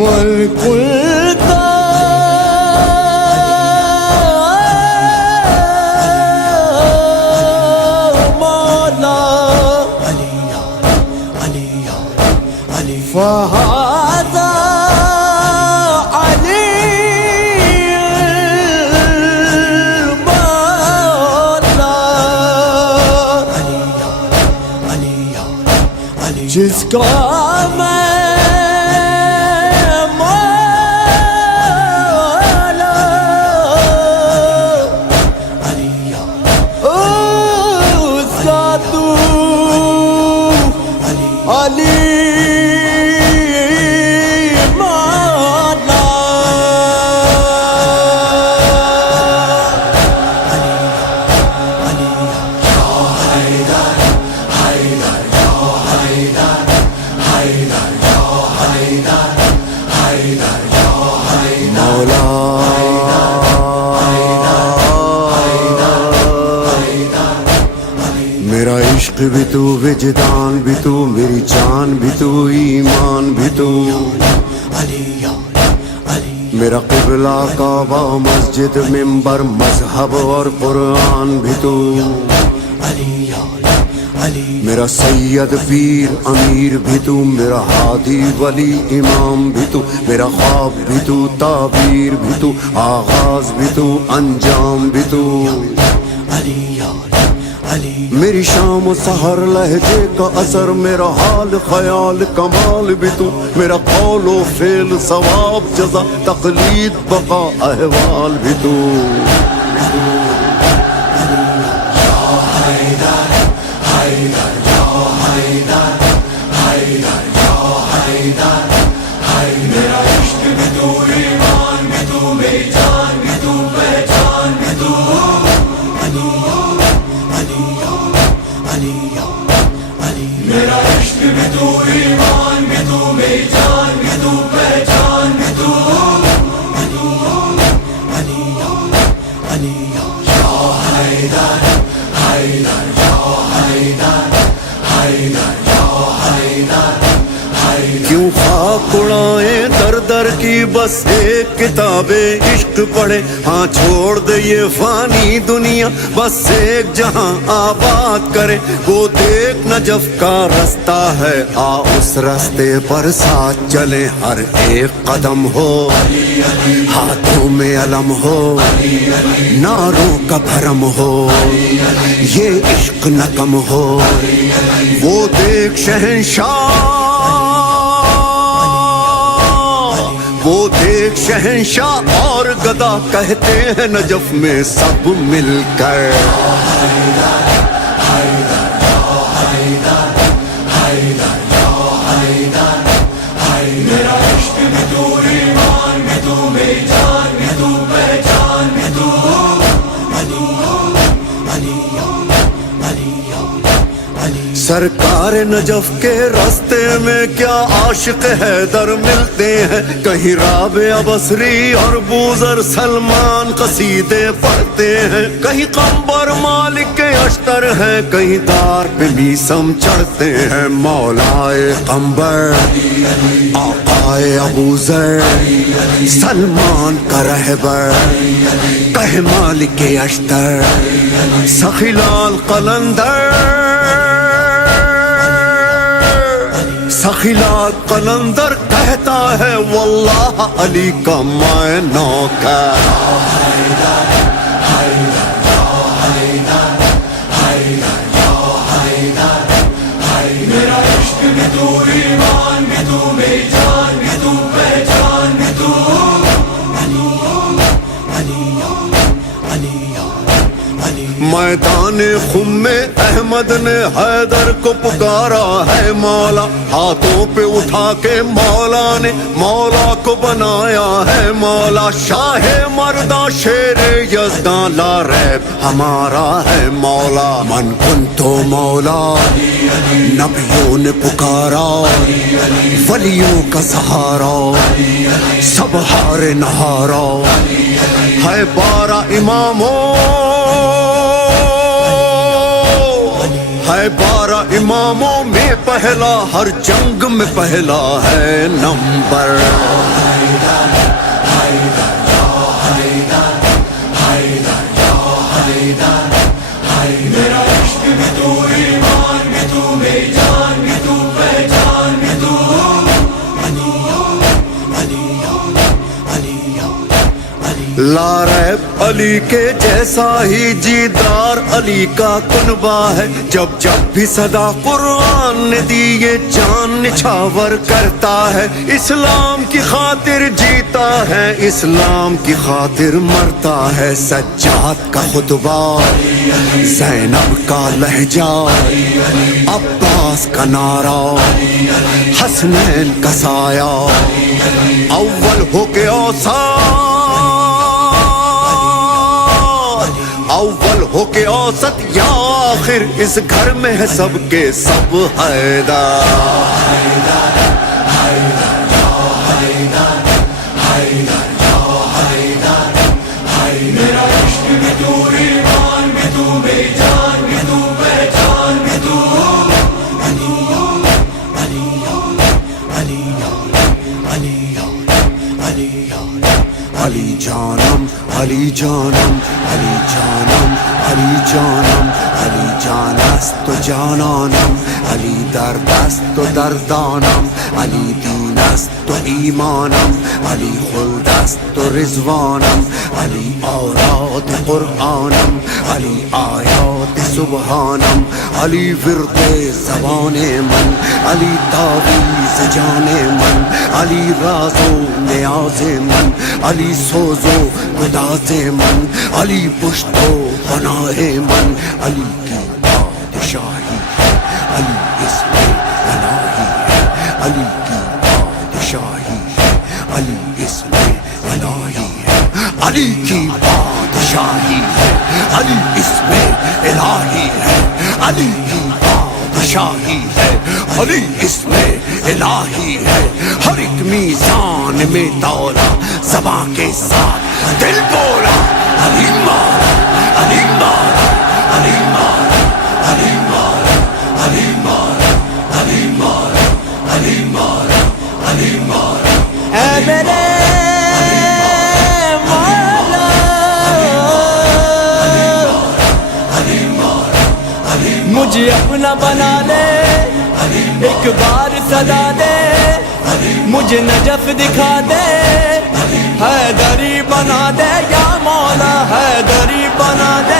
ملک فهذا علي المولى جس کا میرا عشق بھی تو، وجدان بھی تو، میری جان بھی تو، ایمان بھی تو، میرا قبلہ کعبہ، مسجد، منبر، مذہب اور قرآن بھی تو، میرا سید، پیر، امیر بھی تو، میرا ہادی، ولی، امام بھی تو، میرا خواب بھی تو، تعبیر بھی تو، آغاز بھی تو، انجام بھی تو، میری شام و سحر لہجے کا اثر، میرا حال، خیال، کمال بھی تو، میرا قول و فعل، ثواب، جزا، تقلید، بقا، احوال بھی تو، میرا عشق بھی تو، ایمان بھی تو، میری جان بھی تو، پہچان بھی تو، میرا عشق بھی تو، ایمان بھی تو، میری جان بھی تو، پہچان بھی تو، یا حیدر حیدر یا حیدر حیدر یا حیدر. کیوں خاک اڑائیں در در کی، بس ایک کتاب عشق پڑھے، ہاں چھوڑ دے یہ فانی دنیا، بس ایک جہاں آباد کرے. وہ دیکھ نجف کا رستہ ہے، آ اس رستے پر ساتھ چلیں، ہر ایک قدم ہو ہاتھوں میں علم ہو، ناروں کا بھرم ہو، یہ عشق نہ کم ہو. وہ دیکھ شہنشاہ، وہ دیکھ شہنشاہ اور گدا، کہتے ہیں نجف میں سب مل کر. میرا عشق بھی تو، ایمان بھی تو، میری جان بھی تو، پہچان بھی تو، سرکار نجف کے راستے میں کیا عاشق حیدر ملتے ہیں، کہیں رابعہ بصری اور بوذر سلمان قصیدے پڑھتے ہیں، کہیں قمبر مالک کے اشتر ہیں، کہیں دار پہ میسم چڑھتے ہیں. مولائے قمبر، آقائے ابوذر، سلمان کا رہبر، کہ مالک اشتر، سخی لال قلندر، سخی لال قلندر کہتا ہے واللہ علی کا میں نوکر. میرا عشق بھی تو، ایمان بھی تو، میری جان بھی تو، پہچان بھی تو، میدان خم میں احمد نے حیدر کو پکارا ہے مولا، ہاتھوں پہ اٹھا کے مولا نے مولا کو بنایا ہے مولا۔ شاہ مرداں شیر یزداں لا ریب ہمارا ہے مولا۔ من کن تو مولا نبیوں نے پکارا، ولیوں کا سہارا سب ہار نہارا ہے 12 اماموں، ہے 12 اماموں میں پہلا، ہر جنگ میں پہلا ہے نمبر۔ میرا عشق بھی تو، ایمان بھی تو، میری جان بھی تو، پہچان بھی تو۔ لا ریب علی کے جیسا ہی جیدار علی کا کنبہ ہے، جب جب بھی صدا قرآن نے دی یہ جان نچھاور کرتا ہے۔ اسلام کی خاطر جیتا ہے، اسلام کی خاطر مرتا ہے۔ سجاد کا خطبہ، زینب کا لہجہ، عباس کا نعرہ، حسنین کا سایہ، اول ہو کے اوصاف، اول ہو کے اوسط یا آخر، اس گھر میں ہے سب کے سب حیدر۔ میرا عشق بھی تو، ایمان بھی تو، میری جان بھی تو، پہچان بھی تو۔ علی جانم علی جانم علی جانم علی جانم، علی جان است و جانانم، علی درد است و دردانم، علی دین است و ایمانم، علی خلد است و رضوانم، علی آیات قرآنم، علی آیات سبحانم، علی ورد زبان من، علی تعویذ جان من، علی راز و نیاز من، علی سوز و گداز من، علی پشت و پناہ من، علی کی بادشاہی ہے، علی اسم الہی ہے، علی کی بادشاہی ہے، علی اسم الہی ہے، علی کی بادشاہی ہے، علی اسم الہی ہے، علی کی بادشاہی ہے، علی اسم الہی ہے۔ ہر ایک میزان میں تولا، زبان کے ساتھ دل بولا، علی مالا علی مالا علی مالا علی مالا علی مالا علی مالا علی مالا علی مالا۔ اے میرے مولا مجھے اپنا بنا لے، ایک بار صدا دے، مجھے نجف دکھا دے، حیدری بنا دے یا مولا، حیدری بنا دے۔